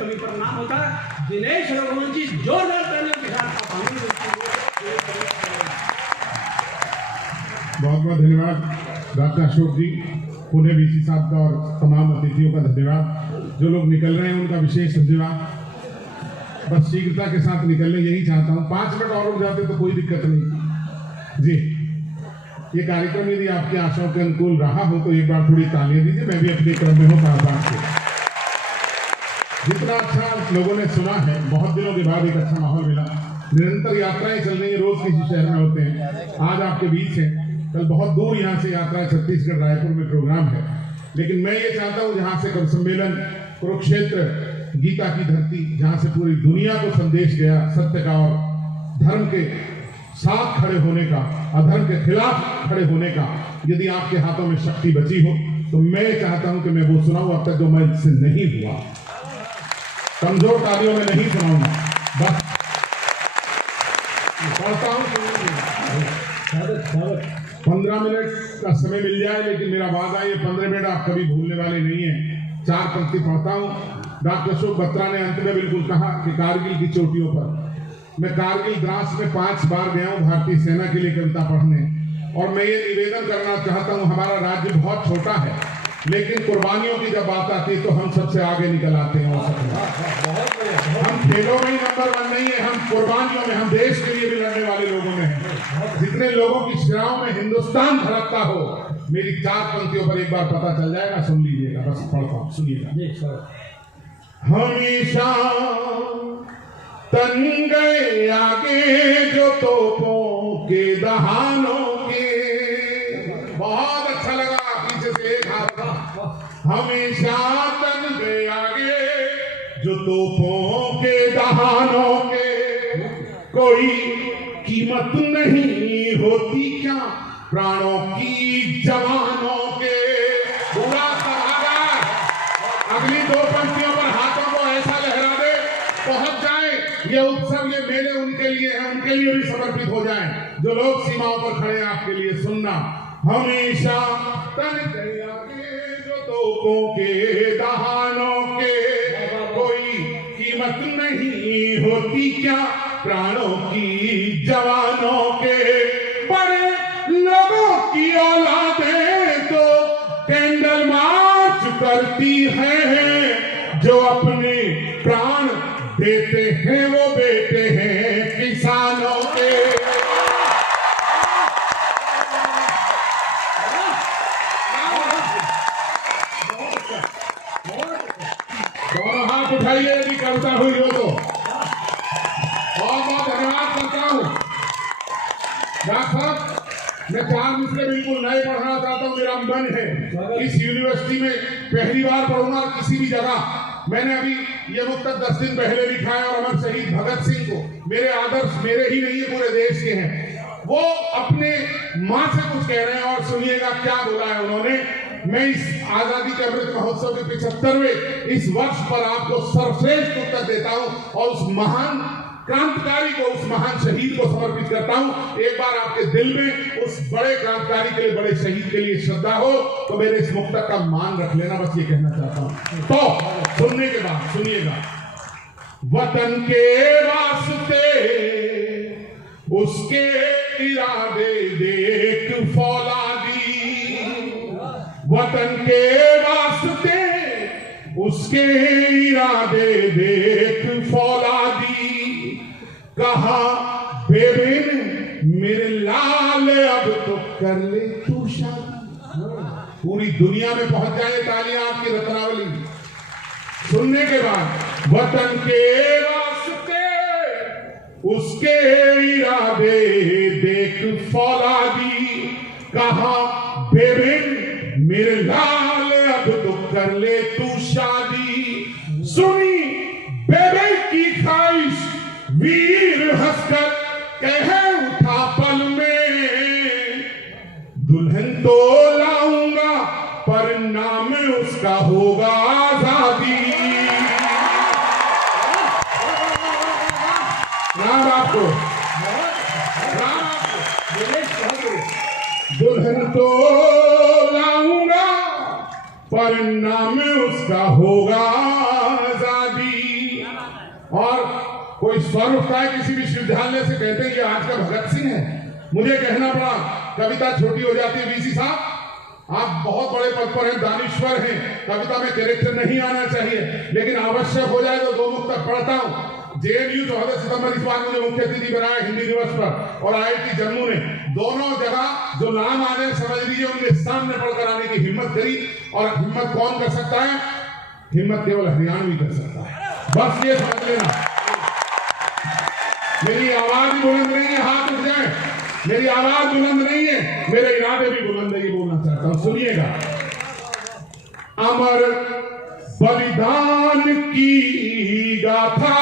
कवि पर नाम होता है दिनेश रघुवंशी। जोरदार तालियों के साथ बहुत बहुत धन्यवाद डॉक्टर अशोक जी, पुणे वीसी साहब का और तमाम अतिथियों का धन्यवाद। जो लोग निकल रहे हैं उनका विशेष धन्यवाद। बस शीघ्रता के साथ निकलने यही चाहता हूँ। 5 मिनट और रुक जाते तो कोई दिक्कत नहीं जी। ये कार्यक्रम यदि आपकी आशाओं के अनुकूल रहा हो तो एक बार थोड़ी तालियां दीजिए। मैं भी अपने क्रम में हूँ कारोबार से। जितना अच्छा लोगों ने सुना है, बहुत दिनों के बाद एक अच्छा माहौल मिला। निरंतर यात्राएं चल रही है, रोज किसी शहर में होते हैं, आज आपके बीच है, कल बहुत दूर यहाँ से यात्रा छत्तीसगढ़ रायपुर में प्रोग्राम है। लेकिन मैं ये चाहता हूँ जहाँ से कवि सम्मेलन कुरुक्षेत्र गीता की धरती, जहाँ से पूरी दुनिया को संदेश गया सत्य का और धर्म के साथ खड़े होने का, अधर्म के खिलाफ खड़े होने का, यदि आपके हाथों में शक्ति बची हो तो मैं चाहता हूं कि मैं वो सुनाऊं अब तक जो मैं इससे नहीं हुआ। कमजोर तालियों में नहीं सुनाऊंगा, बस पढ़ता हूं। 15 मिनट का समय मिल जाए, लेकिन मेरा वादा ये 15 मिनट आप कभी भूलने वाले नहीं है। 4 पंक्ति पढ़ता हूं। डॉक्टर अशोक बत्रा ने अंत में बिल्कुल कहा कि कारगिल की चोटियों पर, मैं कारगिल द्रास में 5 बार गया हूं भारतीय सेना के लिए कविता पढ़ने, और मैं ये निवेदन करना चाहता हूं, हमारा राज्य बहुत छोटा है, लेकिन कुर्बानियों की जब बात आती है तो हम सबसे आगे निकल आते हैं। हम खेलों में ही नंबर 1 नहीं है, हम कुर्बानियों में, हम देश के लिए भी लड़ने वाले लोगों में हैं। जितने लोगों की शिराओं में हिंदुस्तान धड़कता हो, मेरी 4 पंक्तियों पर एक बार पता चल जाएगा, सुन लीजिएगा, बस पढ़ता हूं, सुनिएगा। हमेशा तन गए आगे जो तोपों के दहानों के। बहुत अच्छा लगा, पीछे से एक हाथ था। हमेशा तन गए आगे जो तोपों के दहानों के, कोई कीमत नहीं होती क्या प्राणों की जवानों के। पूरा सभागा अगली 2 पंक्तियों पर हाथों को ऐसा लहरा दे, पहुंच जाए ये उत्सव, ये मेले उनके लिए है, उनके लिए भी समर्पित हो जाएं जो लोग सीमाओं पर खड़े हैं आपके लिए। सुनना, हमेशा तन गए आगे जो तोपों के दहानों के, कोई कीमत नहीं होती क्या प्राणों की जवानों के। बड़े लोगों की औलादें तो कैंडल मार्च करती हैं, जो अपने प्राण देते हैं वो बेटे हैं किसानों के। दोनों हाथ उठाइए यदि कविता हुई हो तो। बहुत बहुत धन्यवाद करता हूं। डॉक्टर, मैं 4 मिसरे बिल्कुल नए पढ़ना चाहता हूं, मेरा मन है इस यूनिवर्सिटी में पहली बार पढ़ूंगा किसी भी जगह। मैंने अभी ये मुक्तक 10 दिन पहले लिखा है, और अमर शहीद भगत सिंह को, मेरे आदर्श मेरे ही नहीं है पूरे देश के हैं, वो अपने माँ से कुछ कह रहे हैं, और सुनिएगा क्या बोला है उन्होंने। मैं इस आजादी के अमृत महोत्सव के 75वें इस वर्ष पर आपको सर्वश्रेष्ठ उत्तर देता हूं, और उस महान क्रांतिकारी को, उस महान शहीद को समर्पित करता हूं। एक बार आपके दिल में उस बड़े क्रांतिकारी के लिए, बड़े शहीद के लिए श्रद्धा हो तो मेरे इस मुक्तक का मान रख लेना, बस ये कहना चाहता हूं। तो सुनने के बाद सुनिएगा। वतन के वास्ते उसके इरादे देख फौलादी, वतन के वास्ते उसके इरादे देख फौलादी। कहा बेबे ने मेरे लाल अब तो कर ले तू शादी। पूरी दुनिया में पहुंच जाए तालियां आपकी रत्नावली सुनने के बाद। वतन के वास्ते उसके इरादे देख फौलादी। कहा बेबे मेरे लाल अब तो कर ले तू शादी। सुनी बेबे की ख्वाहिश वीर हंसकर कह उठा पल में, दुल्हन तो लाऊंगा पर नाम उसका होगा आजादी। राम आपको, राम आपको। दुल्हन तो लाऊंगा पर नाम उसका होगा आजादी। कोई स्वर उठता है किसी विश्वविद्यालय से, कहते हैं कि आज का भगत सिंह है। मुझे कहना पड़ा, कविता छोटी हो जाती है। वीसी साहब, आप बहुत बड़े पद पर हैं, दानिश्वर हैं, कविता में कैरेक्टर नहीं आना चाहिए, लेकिन आवश्यक हो जाए तो 2 मुख तक पढ़ता हूं। जेएनयू 14 सितंबर इस बार मुझे मुख्य अतिथि बनाया हिंदी दिवस पर, और IIT जम्मू ने, दोनों जगह जो नाम आ जाए समझ लीजिए उनके सामने पढ़कर आने की हिम्मत करी। और हिम्मत कौन कर सकता है? हिम्मत केवल हरियाणवी कर सकता है, बस ये समझ लेना। मेरी आवाज बुलंद नहीं है, हाथ उठ जाए। मेरी आवाज बुलंद नहीं है, मेरे इरादे भी बुलंद है, ये बोलना चाहता हूं, सुनिएगा। अमर बलिदान की गाथा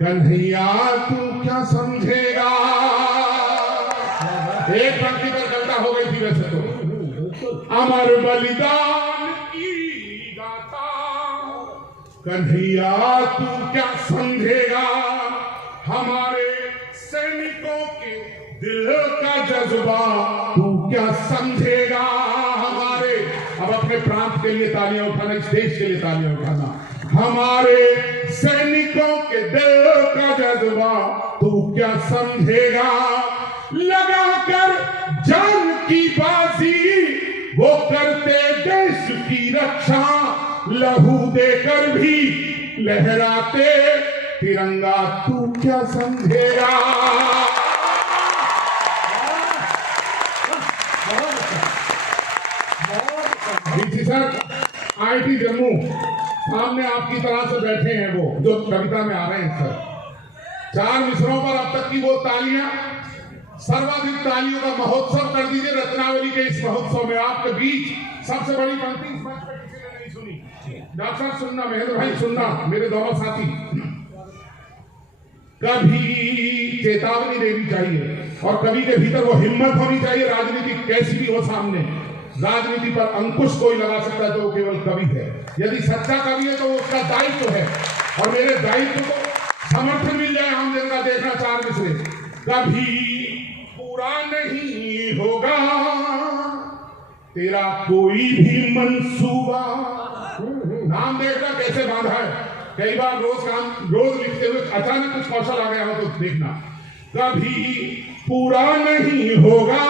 कन्हैया तू क्या समझेगा। एक पंक्ति पर कविता हो गई थी वैसे तो। अमर बलिदान की गाथा कन्हैया तू क्या समझेगा, हमारे सैनिकों के दिल का जज्बा तू क्या समझेगा। हमारे, अब अपने प्रांत के लिए तालियां उठाना, इस देश के लिए तालियां उठाना। हमारे सैनिकों के दिल का जज्बा तू क्या समझेगा। लगाकर जान की बाजी वो करते देश की रक्षा, लहू देकर भी लहराते तिरंगा तू क्या समझेगा। सर, IIT जम्मू सामने आपकी तरह से बैठे हैं वो जो कविता में आ रहे हैं सर। 4 मिसरों पर अब तक की वो तालियां, सर्वाधिक तालियों का महोत्सव कर दीजिए रत्नावली के इस महोत्सव में। आपके बीच सबसे बड़ी पंक्ति इस मंच पर किसी ने नहीं सुनी। डॉक्टर साहब सुनना, महेंद्र भाई सुनना, मेरे दोनों साथी, कभी चेतावनी देनी चाहिए और कवि के भीतर वो हिम्मत होनी चाहिए। राजनीति कैसी भी हो सामने, राजनीति पर अंकुश कोई लगा सकता है तो वो केवल कवि है। यदि सच्चा कवि है तो उसका दायित्व है, और मेरे दायित्व को समर्थन मिल जाए आम जन का। देखना 4 मिसरे। कभी पूरा नहीं होगा तेरा कोई भी मंसूबा। नाम देखना कैसे बांधा है। कई बार रोज लिखते हुए अचानक कुछ कौशल आ गया हो तो देखना। कभी पूरा नहीं होगा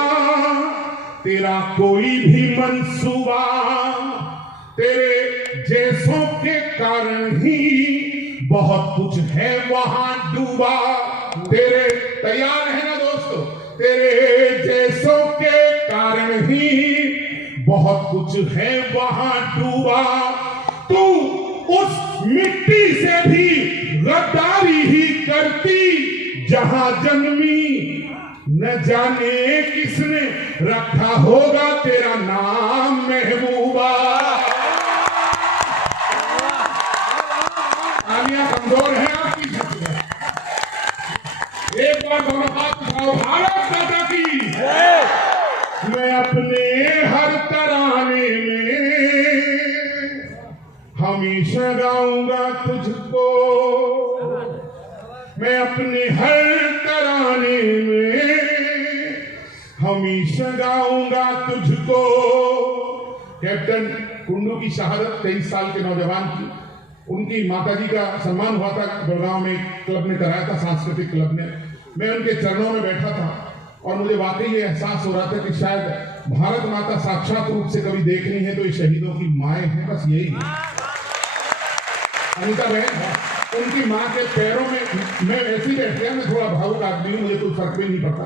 तेरा कोई भी मंसूबा, तेरे जैसों के कारण ही बहुत कुछ है वहां डूबा। तेरे, तैयार है ना दोस्तों, तेरे जैसों के कारण ही बहुत कुछ है वहां डूबा। तू उस मिट्टी से भी गद्दारी ही करती जहां जन्मी, न जाने किसने रखा होगा तेरा नाम महबूबा। तालियां कमजोर है आपकी। एक बार दोनों हाथ उठाओ, भारत माता की। मैं अपने हर तराने में हमेशा गाऊंगा तुझको। मैं अपने हर तराने में हमेशा गाऊंगा तुझको। कैप्टन कुंडू की शहादत 23 साल के नौजवान की, उनकी माताजी का सम्मान हुआ था गुड़गांव में, क्लब ने कराया था, सांस्कृतिक क्लब ने। मैं उनके चरणों में बैठा था और मुझे वाकई ये एहसास हो रहा था कि शायद भारत माता साक्षात रूप से कभी देखनी है तो ये शहीदों की माएँ हैं, बस यही है। अनिता बहन, उनकी माँ के पैरों में मैं ऐसे ही बैठ गया। मैं थोड़ा भावुक आदमी हूँ, मुझे कोई फर्क भी नहीं पड़ता।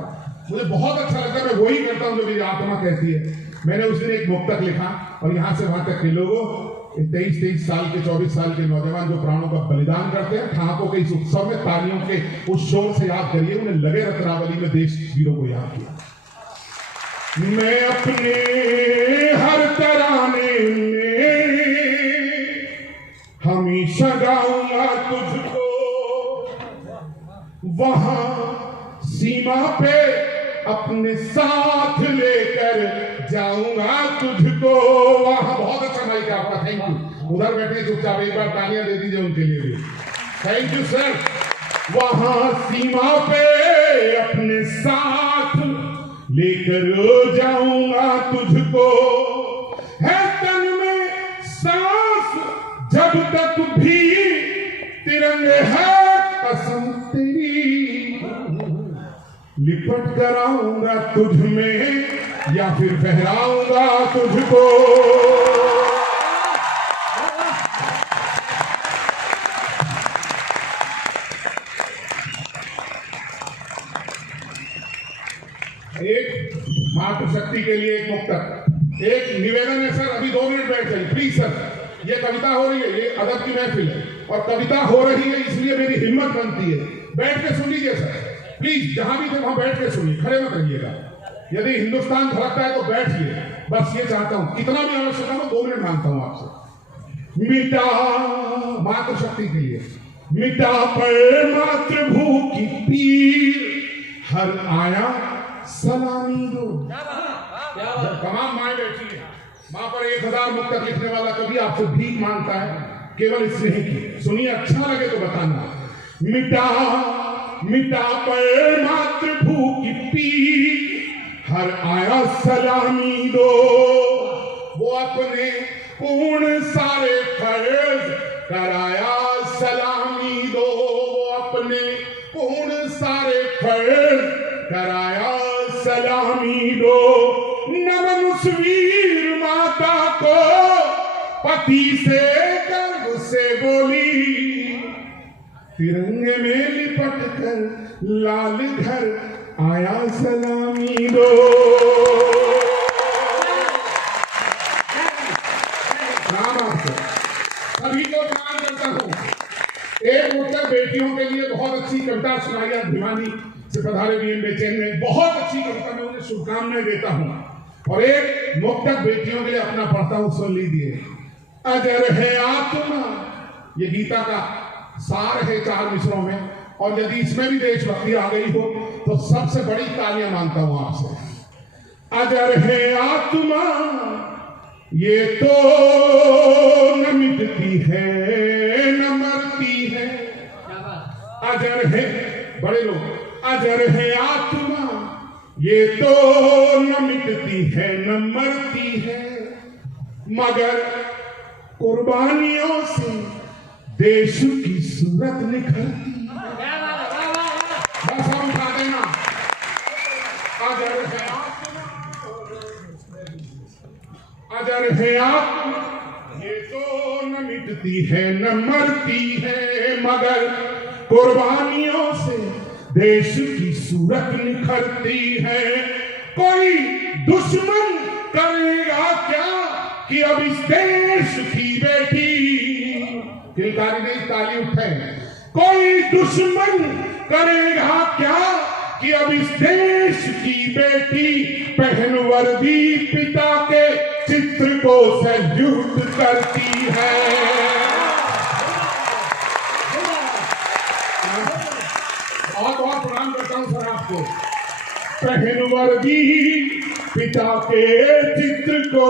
मुझे बहुत अच्छा लगता है, मैं वही करता हूँ जो मेरी आत्मा कहती है। मैंने उस दिन एक मुक्तक लिखा और यहाँ से वहां तक के लोगों, 23 साल के 24 साल के नौजवान जो प्राणों का बलिदान करते हैं, ठाकों के इस उत्सव में तालियों के उस शोर से याद करिए, उन्हें लगे रत्नावली में देश वीरों को याद किया। मैं अपने हर तराने में हमेशा गाऊंगा तुझको, वहां सीमा पे अपने साथ लेकर जाऊंगा तुझको। वहां बहुत अच्छा भाई का आपका, थैंक यू। उधर बैठे चुपचाप, एक बार तालियां दे दीजिए उनके लिए भी। Thank you sir. वहां सीमा पे अपने साथ लेकर जाऊंगा तुझको, है तन में सांस जब तक भी तिरंगे है कसम तेरी, लिपट कर आऊंगा तुझ में या फिर फहराऊंगा तुझको। एक मातृशक्ति के लिए एक मुक्तक, एक निवेदन है सर, अभी 2 मिनट बैठ जाइए प्लीज सर। ये कविता हो रही है, ये अदब की महफिल है और कविता हो रही है, इसलिए मेरी हिम्मत बनती है। बैठ के सुन लीजिए सर प्लीज, जहां भी थे वहां बैठ के सुनिए, खड़े मत रहिएगा। यदि हिंदुस्तान धड़कता है तो बैठिए, बस ये चाहता हूं, कितना भी आवश्यक है, 2 मिनट मांगता हूं आपसे। मिटा मातृशक्ति के लिए, मिटा पर मातृभू की पीर, हर आया सलामी दो। तमाम माएँ बैठी है, माँ पर 1000 मुक्तक लिखने वाला कभी आपसे भीख मांगता है, केवल स्नेह की। सुनिए, अच्छा लगे तो बताना। मिटा मिटा पर मातृभू की पीर, हर आया सलामी दो। वो अपने पूर्ण सारे फर्ज कराया सलामी दो, वो अपने पूर्ण सारे फर्ज कराया सलामी दो। नमन उस वीर माता को पति से गर्व से बोली, तिरंगे में लिपट कर लाल घर आया सलामी दो। राम आपको सभी को प्रणाम करता हूं। एक मुक्तक बेटियों के लिए बहुत अच्छी कविता सुनाई है, भिवानी से पधारे वीएम बेचैन में, बहुत अच्छी कविता, मैं उन्हें शुभकामनाएं देता हूं। और एक मुक्तक बेटियों के लिए अपना पढ़ता हूं, सुन लीजिए। अजर है आत्मा, ये गीता का सार है 4 मिसरों में, और यदि इसमें भी देशभक्ति आ गई हो तो सबसे बड़ी तालियां मांगता हूं आपसे। अजर है आत्मा ये तो न मिटती है न मरती है। अजर है, बड़े लोग, अजर है आत्मा ये तो न मिटती है न मरती है, मगर कुर्बानियों से देश की सूरत निखरती है। बस हम उठा देना। अजर है आत्मा, अजर है आत्मा ये तो न मिटती है न मरती है, मगर कुर्बानियों से देश की सूरत निखरती है। कोई दुश्मन करेगा क्या कि अब इस देश की बेटी, किलकारी नहीं, ताली उठे। कोई दुश्मन करेगा क्या कि अब इस देश की बेटी पहन वर्दी पिता के चित्र को सैल्यूट करती है। बहुत प्रणाम करता हूं सर आपको। पहन वर्दी पिता के चित्र को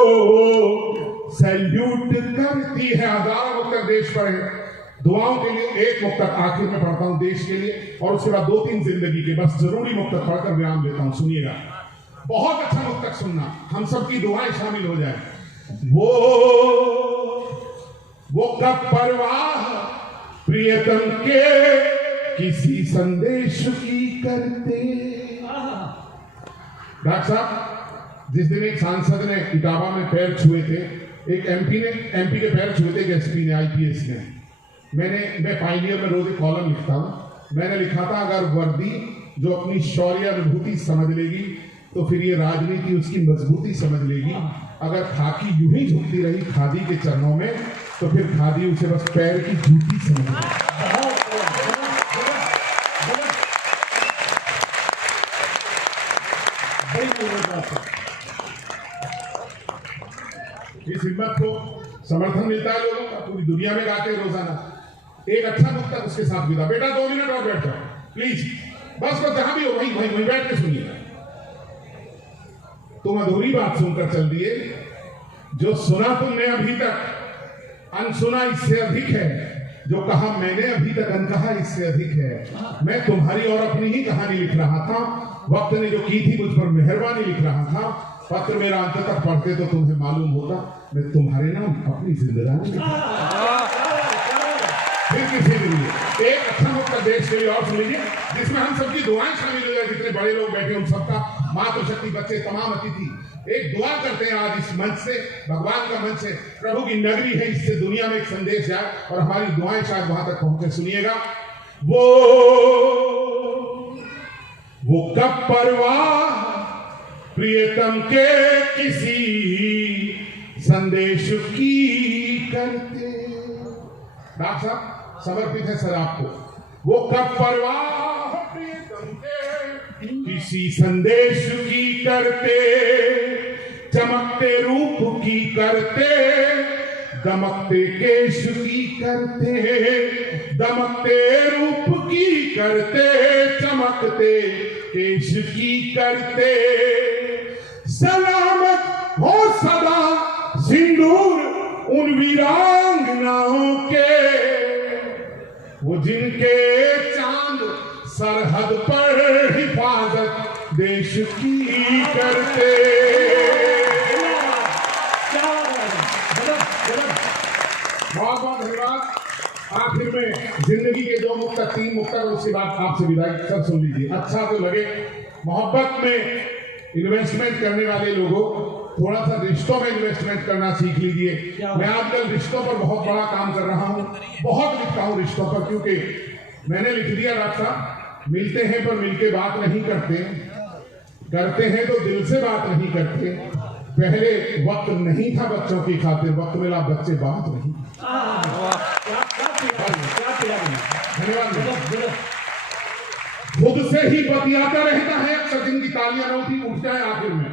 सैल्यूट करती है। हजारों मुक्तक देश पर है, दुआओं के लिए एक मुक्तक आखिर में पढ़ता हूं देश के लिए, और उसके बाद 2-3 जिंदगी के बस जरूरी मुक्तक पढ़कर विराम लेता हूं। सुनिएगा, बहुत अच्छा मुक्तक सुनना, हम सबकी दुआएं शामिल हो जाए। वो कब परवाह प्रियतम के किसी संदेश की करते। डॉक्टर साहब, जिस दिन एक सांसद ने इटावा में पैर छुए थे, एक एमपी के पैर छुए थे, एक एसपी ने, आईपीएस ने। मैं पायनियर में रोज एक कॉलम लिखता हूं, मैंने लिखा था, अगर वर्दी जो अपनी शौर्य अनुभूति समझ लेगी तो फिर ये राजनीति उसकी मजबूती समझ लेगी। अगर खाकी यूं ही झुकती रही खादी के चरणों में तो फिर खादी उसे बस पैर की जूती समझ लेगी। इस हिम्मत को समर्थन मिलता है लोगों का, पूरी दुनिया में गाते हैं रोजाना। एक अच्छा मुक्तक उसके साथ मिला। बेटा 2 मिनट और बैठ जाओ प्लीज, बस जहां भी हो वहीं बैठ के सुनिए। तुम अधूरी बात सुनकर चल दिए, जो सुना तुमने अभी तक अनसुना इससे अधिक है, जो कहा मैंने अभी तक अनकहा इससे अधिक है। मैं तुम्हारी और अपनी ही कहानी लिख रहा था, वक्त ने जो की थी मुझ पर मेहरबानी लिख रहा था। पत्र मेरा अंत तक पढ़ते तो तुम्हें मालूम होता मैं तुम्हारे नाम अपनी जिंदगानी फिर किसी के लिए एक अच्छा मुक्त देश के लिए और सुन लीजिए, जिसमें हम सबकी दुआएं शामिल हो जाए, जितने बड़े लोग बैठे उन सबका, मातृशक्ति, बच्चे, तमाम अतिथि एक दुआ करते हैं आज इस मंच से, भगवान का मंच है, प्रभु की नगरी है, इससे दुनिया में एक संदेश जाए और हमारी दुआएं शायद वहां तक पहुंचे। सुनिएगा, वो कब परवाह प्रियतम के किसी संदेश की करते। डॉक्टर साहब समर्पित है सर आपको। वो कब परवाह प्रियतम के किसी संदेश की करते, चमकते रूप की करते, दमकते केश की करते, दमकते रूप की करते, चमकते केश की करते। सलामत हो सदा सिंदूर उन वीरांगनाओं के, वो जिनके चांद सरहद पर हिफाजत देश की करते। बहुत बहुत धन्यवाद। आखिर में जिंदगी के दो मुक्तक, तीन मुक्तक, उसके बाद आपसे विदाई। सब सुन लीजिए, अच्छा तो लगे। मोहब्बत में इन्वेस्टमेंट करने वाले लोगों, थोड़ा सा रिश्तों में इन्वेस्टमेंट करना सीख लीजिए। मैं आजकल रिश्तों पर बहुत बड़ा काम कर रहा हूँ, बहुत लिखता हूँ रिश्तों पर, क्योंकि मैंने लिख दिया डॉक्टर साहब, मिलते हैं पर मिलके बात नहीं करते, करते हैं तो दिल से बात नहीं करते। पहले वक्त नहीं था बच्चों की खातिर, वक्त मिला बच्चे बात नहीं। धन्यवाद। खुद से ही बतियाता रहता है अक्सर, जिनकी तालियां न उठी उठ जाए आखिर में,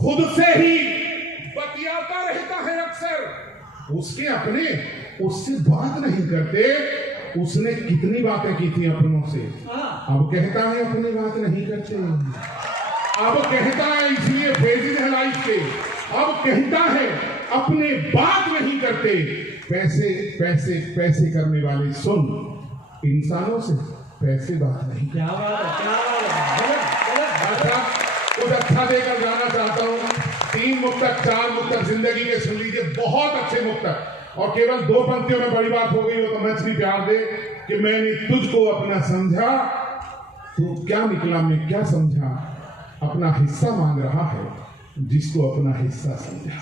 खुद से ही बतियाता रहता है अक्सर, उसके अपने उससे बात नहीं करते। उसने कितनी बातें की थी अपनों से, अब कहता है अपनी बात नहीं करते, अब कहता है इसलिए फेजिज है लाइफ के, अब कहता है अपने बात नहीं करते। पैसे पैसे पैसे करने वाले सुन, इंसानों से पैसे बात नहीं। क्या बात है, क्या बात है। कुछ अच्छा देकर जाना चाहता हूँ। 3 मुक्तक 4 मुक्तक जिंदगी के सुन लीजिए, बहुत अच्छे मुक्तक, और केवल 2 पंक्तियों में बड़ी बात हो गई हो तो मंच भी प्यार दे कि मैंने तुझको अपना समझा, तू क्या निकला मैं क्या समझा, अपना हिस्सा मांग रहा है जिसको अपना हिस्सा समझा।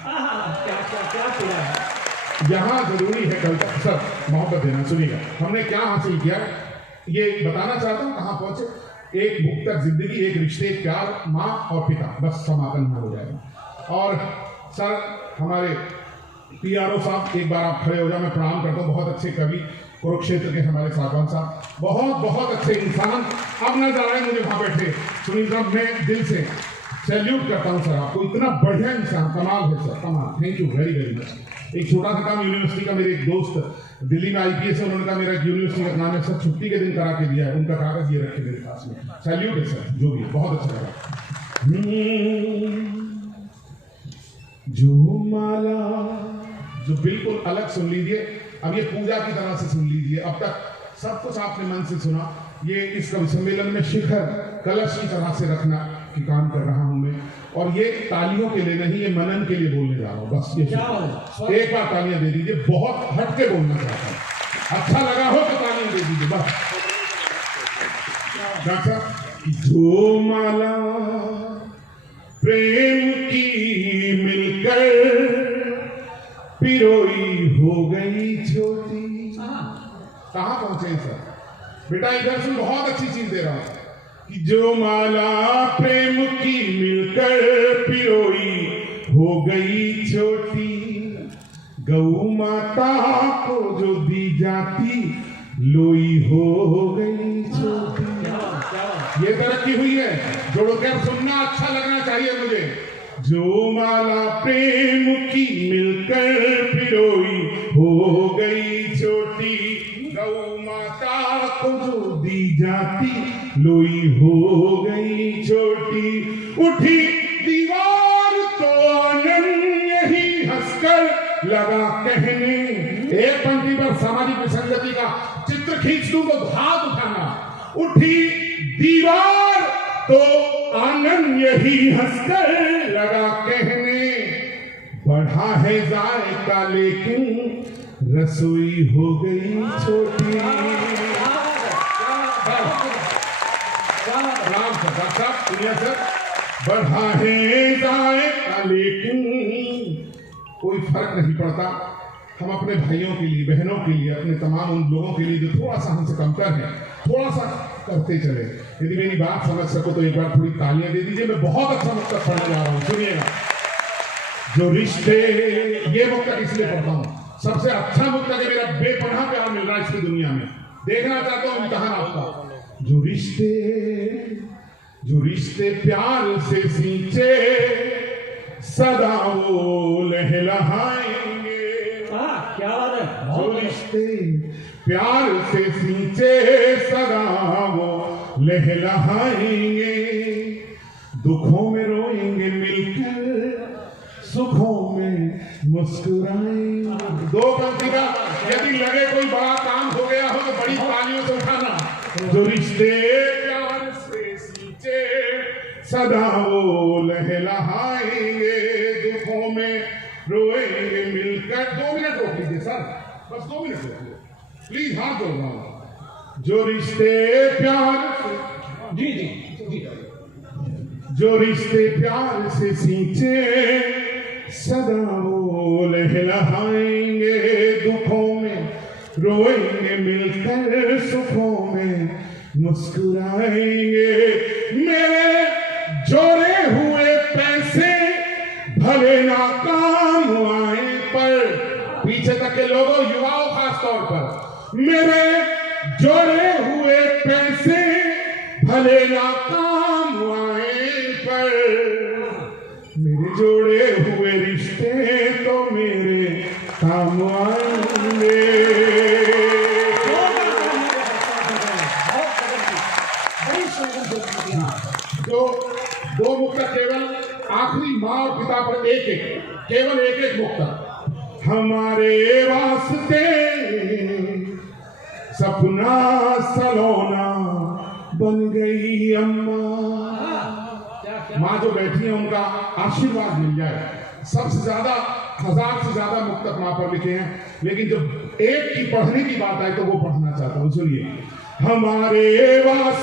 यहाँ जरूरी है कल तक सब मोहब्बत देना। सुनिएगा, हमने क्या हासिल किया ये बताना चाहता हूँ, कहाँ पहुंचे। एक मुक्तक जिंदगी, एक रिश्ते, एक प्यार, माँ और पिता, बस समापन हो जाएगा। और सर हमारे PRO साहब, एक बार आप खड़े हो जाओ, मैं प्रणाम करता हूँ। बहुत अच्छे कवि, कुरुक्षेत्र के हमारे सागवान साहब, बहुत बहुत अच्छे इंसान। अब न जा रहे मुझे वहां बैठे। सुनील साहब, मैं दिल से सैल्यूट करता हूँ सर आपको, इतना बढ़िया इंसान, कमाल है सर, कमाल। Thank you very very much. एक छोटा सा काम यूनिवर्सिटी का, मेरे एक दोस्त दिल्ली में IPS है, उन्होंने कहा मेरा यूनिवर्सिटी का नाम है सर, छुट्टी के दिन करा के दिया है, उनका कागज ये रखे मेरे पास में। सैल्यूट है सर, जो भी है, बहुत अच्छा लगा। जो माला, जो बिल्कुल अलग सुन लीजिए, अब ये पूजा की तरह से सुन लीजिए। अब तक सब कुछ आपने मन से सुना, ये इस कवि सम्मेलन में शिखर कलश की तरह से रखना की काम कर रहा हूं मैं, और ये तालियों के लिए नहीं, ये मनन के लिए बोलने जा रहा हूं। बस ये एक बार तालियां दे दीजिए, बहुत हट के बोलना चाहता हूं, अच्छा लगा हो तो तालियां दे दीजिए बस। डॉक्टर, जो माला प्रेम की मिलकर पिरोई हो गई छोटी। कहां पहुंचे सर? बेटा इधर से बहुत अच्छी चीज दे रहा हूं कि जो माला प्रेम की मिलकर पिरोई हो गई छोटी, गौ माता को जो दी जाती लोई हो गई छोटी। ये तरक्की हुई है, जोड़कर सुनना अच्छा लगना चाहिए मुझे। जो माला प्रेम की मिलकर पिरोई हो गई छोटी, गौ माता को जो दी जाती लोई हो गई छोटी। उठी दीवार तो आंगन यही हंसकर लगा कहने। एक पंक्ति पर सामाजिक विसंगति का चित्र खींच दूं तो हाथ उठाना। उठी दीवार तो आंगन यही हंसकर लगा कहने, बढ़ा है जायका लेकिन रसोई हो गई छोटी। साहब सुनिए सर, बढ़ा है जाएगा लेकिन कोई फर्क नहीं पड़ता। हम अपने भाइयों के लिए, बहनों के लिए, अपने तमाम उन लोगों के लिए जो थोड़ा सा हमसे कमतर है, थोड़ा सा करते चले। यदि मेरी बात समझ सको तो एक बार थोड़ी तालियां दे दीजिए। मैं बहुत अच्छा मुक्तक पढ़ने जा रहा हूँ, सुनिएगा। जो रिश्ते, ये मुक्तक इसलिए पढ़ता हूँ, सबसे अच्छा मुक्तक है मेरा, बेपनाह प्यार मिल रहा है इसकी दुनिया में, देखना चाहता हूँ इम्तिहान आपका। जो रिश्ते प्यार से सींचे सदा वो लहलहाएंगे। क्या बात है। जो रिश्ते प्यार से सींचे सदा वो लहलहाएंगे। दुखों में रोएंगे मिलकर, सुखों में मुस्कुराएंगे। दो पंक्ति का यदि लगे कोई बड़ा काम हो गया हो तो बड़ी तालियों से उठाना। जो रिश्ते प्यार से सींचे सदा वो लहलहाएंगे। दुखों में रोएंगे मिलकर। 2 मिनट रोक लीजिए सर, बस 2 मिनट रोक लीजिए प्लीज, हाथ जोड़ रहा हूं। जो रिश्ते प्यार से, जी जी जी, जो रिश्ते प्यार से सींचे सदा वो लहलहाएंगे। दुखों में रोएंगे मिलकर, सुखों में मुस्कुराएंगे। मेरे जोड़े हुए पैसे भले ना काम आए, पर पीछे तक के लोगों, युवाओं खास तौर पर, मेरे जोड़े हुए पैसे भले ना काम आए, पर मेरे जोड़े हुए रिश्ते तो मेरे काम आएंगे। जो 2 मुक्तक केवल आखिरी माँ और पिता पर एक केवल एक मुक्तक। हमारे वास्ते सपना सलोना बन गई अम्मा। माँ जो बैठी है उनका आशीर्वाद मिल जाए। सबसे ज्यादा 1000 से ज्यादा मुक्तक माँ पर लिखे हैं, लेकिन जब एक की पढ़ने की बात आए तो वो पढ़ना चाहता हूँ। सुनिए। हमारे वास्ते